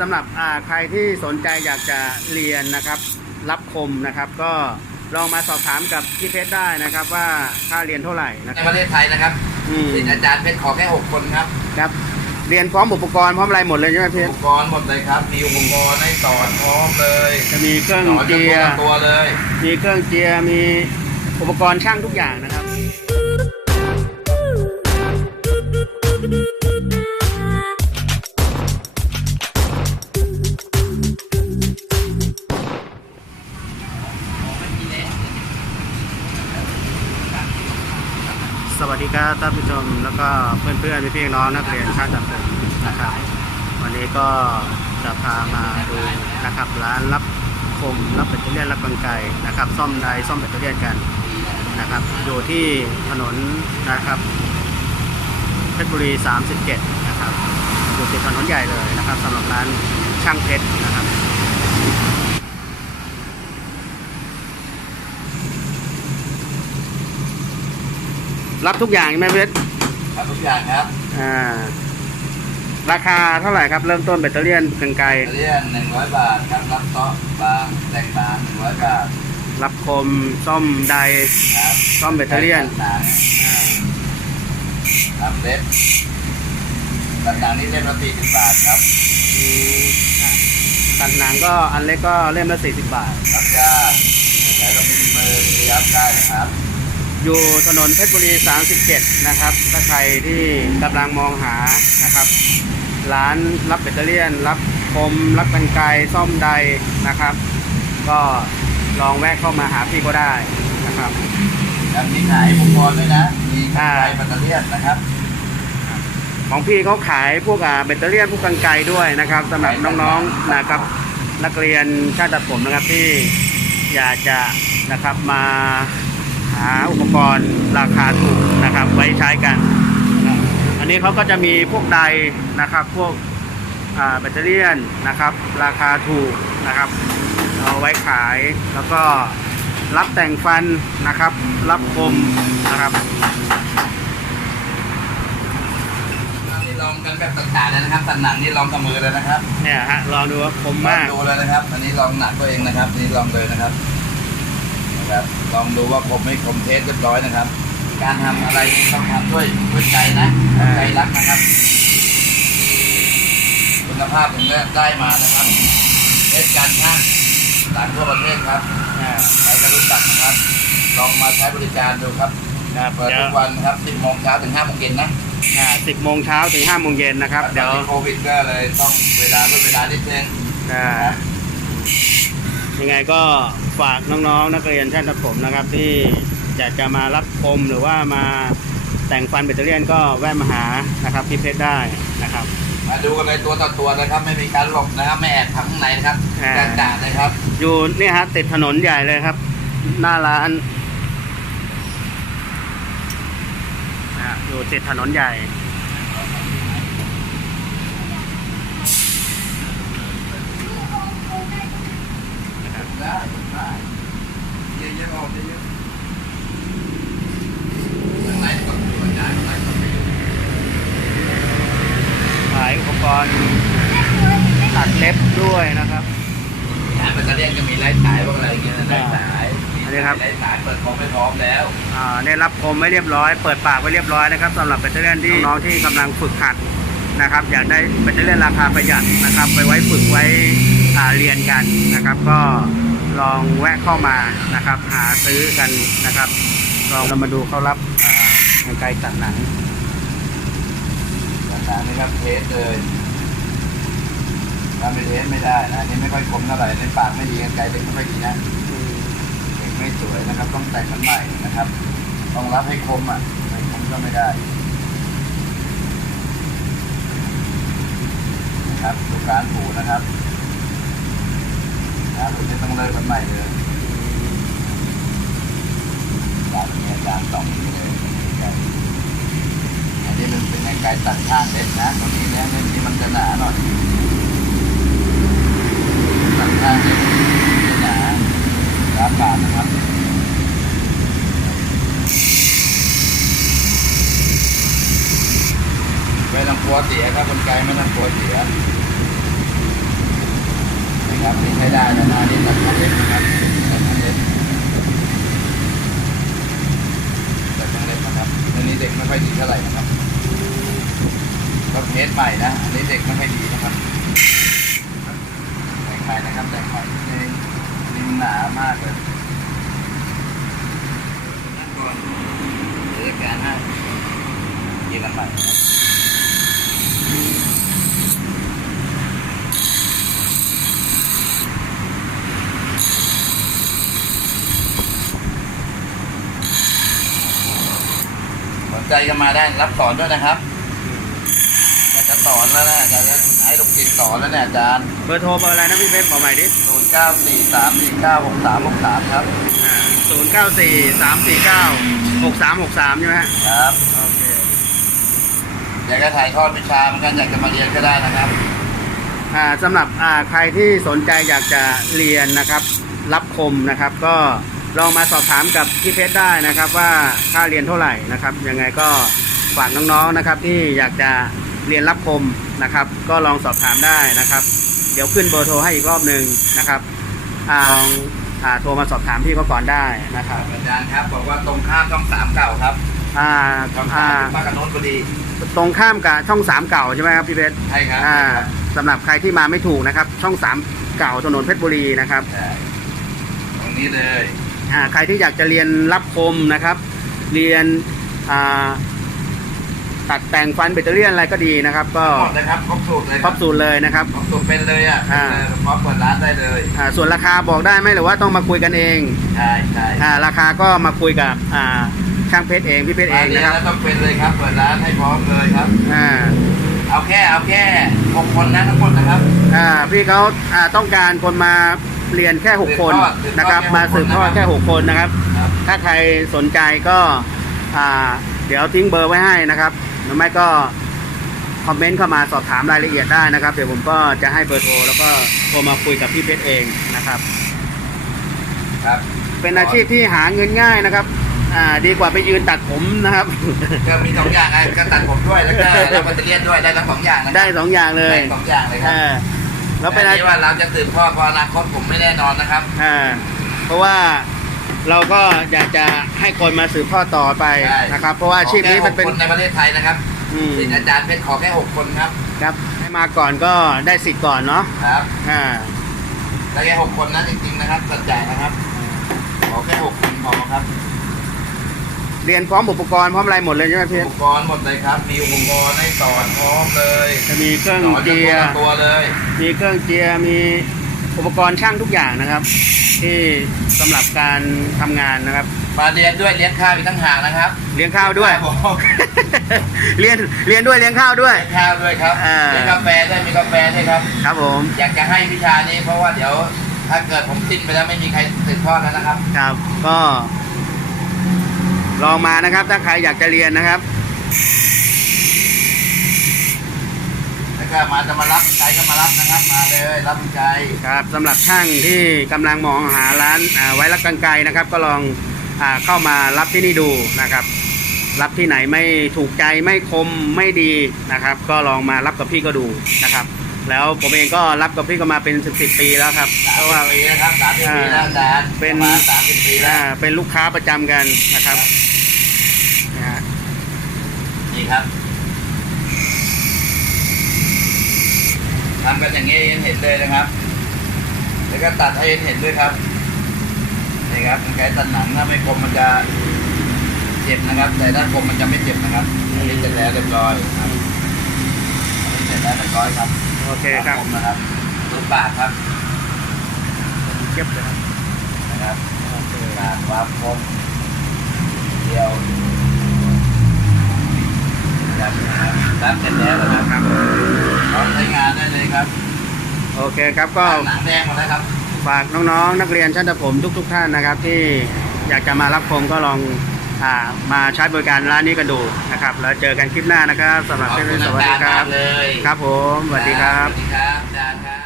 สำหรับอ่าใครที่สนใจอยากจะเรียนนะครับ รับคมนะครับ ก็ลองมาสอบถามกับพี่เพชรได้นะครับ ว่าค่าเรียนเท่าไหร่นะในครับประเทศไทยนะครับอืมศิษย์อาจารย์เพชรขอแค่ 6 คนครับ ครับ เรียนพร้อมอุปกรณ์พร้อมอะไรหมดเลยใช่ไหมเพอุชปรกรณ์หมดเลยครับ มีอุปกรณ์ให้สอนพร้อมเลยจะมีเครื่องสอนกันเจีตัยวต่อตัวเลย มีเครื่องเจียร์มีอุปกรณ์ช่างทุกอย่างนะครับ สวัสดีครับท่านผู้ชมแล้วก็เพื่อนๆพี่ๆน้องนักเรียนชาติสังคมนะครับวันนี้ก็จะพามาดูนะครับร้านรับคมรับแบตเตอรี่รับกลไกนะครับ ซ่อมไดซ่อมแบตเตอรี่กันนะครับอยู่ที่ถนนนะครับเพชรบุรี 37 นะครับอยู่ติดถนนใหญ่เลยนะครับสำหรับร้านช่างเพชรนะครับ รับทุกอย่างใช่ไหมเพชรครับทุกอย่างครับ อ่า ราคาเท่าไหร่ครับ เริ่มต้นแบตเตอรี่ยนกลไกเรียน100บาทครับรับโต๊ะบางแต่งบาง100บาทรับคมซ่อมไดครับซ่อมแบตเตอรี่ยนหนังอ่าทำเล็บตัดหนังนี่เล่มละ40บาทครับอืมอ่าตัดหนังก็อันเล็กก็เล่มละ40บาทรับยาแต่ต้องมีมือมีรับได้นะครับ อยู่ถนนเพชรบุรี 37 นะครับ ถ้าใครที่กำลังมองหานะครับ ร้านรับแบตเตอรี่ยนรับคม รับกันไกรซ่อมไดนะครับ ก็ลองแวะเข้ามาหาพี่ก็ได้นะครับยังมีขายอุปกรณ์ด้วยนะ มีอ่าขายแบตเตอรี่นะครับ ของพี่เขาขายพวกอ่าแบตเตอรี่ยนพวกกันไกรด้วยนะครับสำหรับน้องๆนะครับนักเรียนชาติตัดผมนะครับที่อยากจะนะครับมา หาอุปกรณ์ราคาถูกนะครับ ไว้ใช้กันนะครับอันนี้เขาก็จะมีพวกไดนะครับ พวกอ่าแบตเตอรี่ยนนะครับ ราคาถูกนะครับ เอาไว้ขายแล้วก็รับแต่งฟันนะครับ รับคมนะครับนี่ลองกันแบบต่างๆเลยนะครับตัดหนังนี่ลองกับมือเลยนะครับเนี่ยฮะลองดูว่าคมลองมากดูเลยนะครับ อันนี้ลองหนักตัวเองนะครับอันนี้ลองเลยนะครับนะ ครับลองดูว่าคมไม่คมเทสเรียบร้อยนะครับ การทำอะไรนี่ต้องทำด้วยด้วยใจนะอ่าใจรักนะครับ คุณภาพถึงได้มานะครับเทสการช่างต่างทั่วประเทศครับอ่าใครจะรู้จักนะครับ ลองมาใช้บริการดูครับครับเปิดเดี๋ยทุวกวันนะครับ10โมงเช้าถึง5โมงเย็นนะอ่าสิบโมงเช้าถึงห้าโมงเย็นนะครับ เดี๋ยวตอนนี้โควิดก็เลยต้องเวลาด้วยเวลานิดนึงอ่า ยังไงก็ฝากน้องๆ นักเรียนชั้นประถมนะครับ ที่อยากจะมารับคมหรือว่ามาแต่งฟันแบตเตอรี่ยนก็แวะมาหานะครับพี่เพชรได้นะครับ มาดูกันเลยตัวต่อตัวนะครับ ไม่มีการหลบนะครับไม่แอบทำข้างในนะครับอ่า จ่าๆเลยครับ อยู่เนี่ยฮะติดถนนใหญ่เลยครับ หน้าร้านอ่าอยู่ติดถนนใหญ่ ได้ได้เยอะๆออกเยอะๆข้างในก็ตัวจ่ายข้างในก็ไม่อยู่ขายอุปกรณ์ตัดเล็บด้วยนะครับร้านแบตเตอรี่ก็มีไลฟ์สายพวกอะไรอย่างเงี้ยนะไลฟ์สายมีอันนี้ครับไลฟ์สายเปิดคอมไม่พร้อมแล้วอ่าได้รับคมไว้เรียบร้อย เปิดปากไว้เรียบร้อยนะครับสำหรับแบตเตอรี่ยนที่น้องๆที่กำลังฝึกหัดนะครับ อยากได้แบตเตอรี่ยนราคาประหยัดนะครับ ไปไว้ฝึกไว้อ่าเรียนกันนะครับ ก็ ลองแวะเข้ามานะครับ หาซื้อกันนะครับลองเรามาดูเขารับอ่ากรรไกรตัดหนังราคานี่ครับเทสเลยถ้าไม่เทสไม่ได้นะอันนี่ไม่ค่อยคมเท่าไหร่ในปากไม่ดีกันไกลเล็กไม่ค่อยดีนะเด็กไม่สวยนะครับ ต้องแต่งมันใหม่นะครับ ต้องรับให้คมอะไม่คมก็ไม่ได้นะครับดูการผูนะครับ นะคุณนี่ต้องเลิกกันใหม่เลยจานนี้จานสองนี้เลยอันนี้มันเป็นไกลตัดข้างเล็กนะตรงนี้เนี่ยเล่มนี้มันจะหนาหน่อยตัดข้างเล็กหนาสามบาทนะครับไม่ต้องกลัวเสียครับคนไกลไม่ต้องกลัวเสีย ครับติดไม่ได้นะนนี้ตัดข้งเล็บนะครับตัดข้งเล็บตัดข้งเล็บนะครับอันนี้เด็กไม่ค่อยดีเท่าไหร่นะครับก็เทสใหม่นะอันนี้เด็กไม่ค่อยดีนะครับแต่งใหม่นะครับแต่งใหม่ในลิ้นหนามากเลยนั่งก่อนเดี๋ยวการให้ย็นกันใหม่นะครับ ใจก็มาได้รับสอนด้วยนะครับอยากจะสอนแล้วนะอยากจะให้ลูกศิษย์สอนแล้วเนี่ยอาจารย์เบอร์โทรเบอร์อะไรนะพี่เพชรบอกใหม่ดิศูนย์เก้าสี่สามสี่เก้าหกสามหกสามครับ ศูนย์เก้าสี่สามสี่เก้าหกสามหกสามใช่ไหมฮะครับโอเคอยากจะถ่ายทอดวิชาเหมือนกันอยากจะมาเรียนก็ได้นะครับ อ่าสำหรับอ่าใครที่สนใจอยากจะเรียนนะครับ รับคมนะครับก็ ลองมาสอบถามกับพี่เพชรได้นะครับ ว่าค่าเรียนเท่าไหร่นะครับ ยังไงก็ฝากน้องๆนะครับ ที่อยากจะเรียนรับคมนะครับ ก็ลองสอบถามได้นะครับ เดี๋ยวขึ้นเบอร์โทรให้อีกรอบหนึ่งนะครับอ่าลองอ่าโทรมาสอบถามพี่เขาก่อนได้นะครับอาจารย์ครับบอกว่าตรงข้ามช่องสามเก่าครับอ่าช่องอ่าสามป้ากระโน้นพอดีตรงข้ามกับช่องสามเก่าใช่ไหมครับพี่เพชรใช่ครับอ่าสำหรับใครที่มาไม่ถูกนะครับ ช่องสามเก่าถนนเพชรบุรีนะครับใช่ตรงนี้เลยอ่า ใครที่อยากจะเรียนรับคมนะครับ เรียนอ่าตัดแต่งฟันแบตเตอรี่อะไรก็ดีนะครับ ก็หมดนะครับครบสูตรเลยครบสูตรเลยนะครับ ครบสูตรเป็นเลยอะอ่าเป็นเลยพร้อมเปิดร้านได้เลยอ่าส่วนราคาบอกได้ไหมหรือว่าต้องมาคุยกันเองใช่ใช่อ่าราคาก็มาคุยกับอ่าช่างเพชรเองพี่เพชรเองนะครับมาเยแล้วต้องเป็นเลยครับ เปิดร้านให้พร้อมเลยครับ อ่าเอาแค่เอาแค่หกคนนะทั้งหมดนะครับ อ่าพี่เขาอ่าต้องการคนมา เรียนแค่หกคนสืบทอดสืบทอดนะครับแค่มาหกคนสืบทอดนะครับแค่หกคนนะครับครับ ถ้าใครสนใจก็อ่าเดี๋ยวทิ้งเบอร์ไว้ให้นะครับหรือไม่ก็คอมเมนต์เข้ามาสอบถามรายละเอียดได้นะครับ เดี๋ยวผมก็จะให้เบอร์โทรแล้วก็โทรมาคุยกับพี่เพชรเองนะครับครับ เป็นอาชีพที่หาเงินง่ายนะครับ อ่าดีกว่าไปยืนตัดผมนะครับก็มีสองอย่างไงก็ตัดผมด้วยแล้วก็รับแบตเตอรี่ด้วยได้ทั้งสองอย่างนะได้สองอย่างเลยได้สองอย่างเลยครับอ่า แล้วเป็นอัอานนี้ว่าเราจะสืบทอดเพราะอนาคตผมไม่แน่นอนนะครับ อ่าเพราะว่าเราก็อยากจะให้คนมาสืบทอดต่อไปใช่ นะครับ เพราะว่าอาชีพนี้มันเป็นขอแค่หกคนในประเทศไทยนะครับอืมศิษย์อาจารย์เพชรขอแค่หกคนครับครับให้มาก่อนก็ได้สิทธิ์ก่อนเนาะครับอ่าได้แค่หกคนนะจริงๆนะครับสัจจะนะครับขอแค่หกคนพอครับ เรียนพร้อมอุปกรณ์พร้อมอะไรหมดเลยใช่ไหมพี่อุปกรณ์หมดเลยครับ มีอุปกรณ์ให้สอนพร้อมเลยจะมีเครื่องสอนเจียกันตัวต่อตัวเลยมีเครื่องเจียมีอุปกรณ์ช่างทุกอย่างนะครับ ที่สำหรับการทำงานนะครับ มาเรียนด้วยเลี้ยงข้าวอีกทั้งหากนะครับเลี้ยงข้าวด้วย ครับผม เรียนเรียนด้วยเลี้ยงข้าวด้วย เลี้ยงข้าวด้วยครับอ่า เลี้ยงกาแฟด้วยมีกาแฟด้วยครับ ครับผมอยากจะให้วิชานี้เพราะว่าเดี๋ยวถ้าเกิดผมสิ้นไปแล้วไม่มีใครสืบทอดแล้วนะครับ ครับก็ ลองมานะครับ ถ้าใครอยากจะเรียนนะครับแล้วก็มาจะมารับใจก็มารับนะครับ มาเลยรับใจครับสำหรับช่างที่กำลังมองหาร้านอ่าไว้รับกรรไกรนะครับ ก็ลองอาเข้ามารับที่นี่ดูนะครับ รับที่ไหนไม่ถูกใจไม่คมไม่ดีนะครับ ก็ลองมารับกับพี่ก็ดูนะครับ แล้วผมเองก็รับกับพี่ก็มาเป็นสิบสิบปีแล้วครับสาเพมราะสิว่าบปีนะครับสามสิบปีแล้วอาจารย์เป็นระมาณสามสิบปีแล้อ่าวเป็นลูกค้าประจำกันนะครับนะฮะนี่ครับทำกันอย่างนี้เห็นเลยนะครับ แล้วก็ตัดให้เห็นด้วยครับนี่ครับมันไกตัดหนังถ้าไม่คมมันจะเจ็บนะครับ แต่ถ้าคมมันจะไม่เจ็บนะครับอันนี้เสร็จแล้วเรียบร้อยครับอันนี้เสร็จแล้วเรียบร้อยครับ โอเคครับคมนะครับรูปปากครับเก็บเลยครับนะครับปากความคมเดียวครับรับเสร็จแล้วนะครับพร้อมใช้งานได้เลยครับ โอเคครับก็หนังแดงหมดแล้วครับฝากน้องๆ นักเรียนชั้นประถมทุก ๆ ท่านนะครับ ที่อยากจะมารับชมก็ลองอา มาใช้บริการร้านนี้กันดูนะครับ แล้วเจอกันคลิปหน้านะครับสำหรับขอบเพื่คุอนณๆสอาวัสดีจารย์ครัมาบกเลยครับผมสวัสดีครับ สวัสดีครับอาจารย์ครับ